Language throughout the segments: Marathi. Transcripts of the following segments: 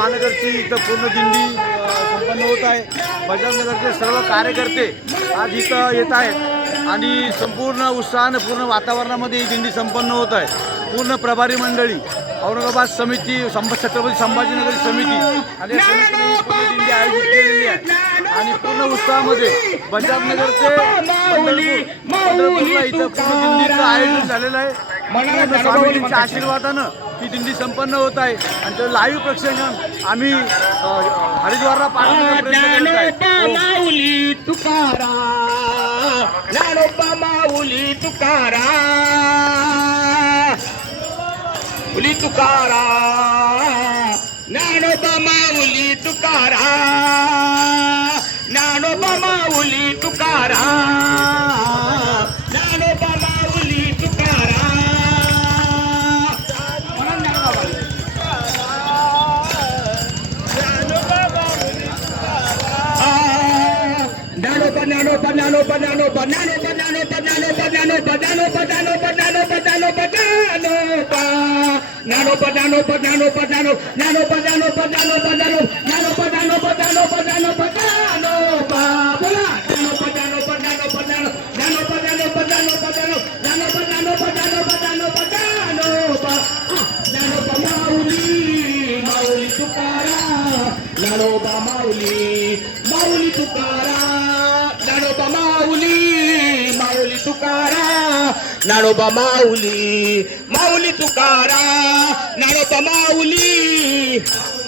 महानगरची इथं पूर्ण दिंडी संपन्न होत आहे. बजाजनगरचे सर्व कार्यकर्ते आज इथं येत आहेत. आणि संपूर्ण उत्साहानं पूर्ण वातावरणामध्ये ही दिंडी संपन्न होत आहे. पूर्ण प्रभारी मंडळी औरंगाबाद समिती संभ छत्रपती संभाजीनगर समिती आणि या समितीने ही पूर्ण दिंडी आयोजित केलेली आहे. आणि पूर्ण उत्साहामध्ये बजाजनगरचे पंढरपूरला इथं पूर्ण दिंडीचं आयोजन झालेलं आहे. स्वामीजींच्या आशीर्वादानं ही दिंडी संपन्न होत आहे. आणि ते लाईव्ह प्रक्षेपण आम्ही हरिद्वारला ज्ञानोबा माऊली तुकारा. ज्ञानोबा माऊली तुकारा. उली तुकारा. ज्ञानोबा माऊली तुकारा. ज्ञानोबा माऊली तुकारा. ज्ञानोबा ज्ञानोबा ज्ञानोबा ज्ञानोबा ज्ञानोबा ज्ञानोबा ज्ञानोबा ज्ञानोबा ज्ञानोबा ज्ञानोबा ज्ञानोबा ज्ञानोबा ज्ञानोबा ज्ञानोबा ज्ञानोबा ज्ञानो ज्ञानोबा ज्ञानोबा ज्ञानोबा ज्ञानो ज्ञानोबा ज्ञानोबा ज्ञानोबा ज्ञानोबा ज्ञानोबा बोला ज्ञानोबा ज्ञानोबा ज्ञानोबा ज्ञानो ज्ञानोबा ज्ञानोबा ज्ञानोबा ज्ञानो ज्ञानोबा ज्ञानोबा ज्ञानोबा ज्ञानोबा ज्ञानोबा हा, ज्ञानोबा माऊली माऊली तुकारा ज्ञानोबा माऊली माऊली तुकारा. ज्ञानोबा माऊली माऊली तुकारा. नाडोबा माऊली. माऊली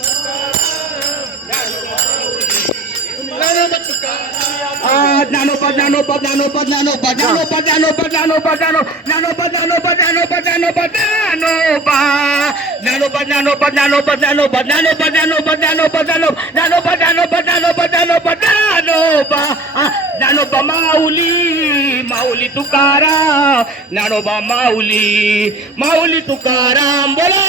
तुकारा. ज्ञानोबा माऊली ज्ञानोपा ज्ञानोपा ज्ञानोपा ज्ञानोपा ज्ञानोपा ज्ञानोपा ज्ञानोपा ज्ञानोपा ज्ञानो ज्ञानोबा माऊली माऊली तुकाराम ज्ञानोबा माऊली माऊली तुकाराम बोला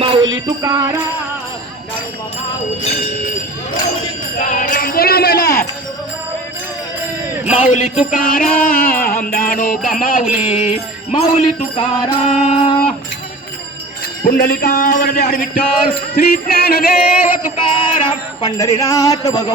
माऊली तुकाराम. माऊली तुकाराम दानोबा माऊली. माऊली तुकारा पुंडलिका वरदे विठ्ठल श्री ज्ञानदेव तुकाराम पंढरीनाथ भगव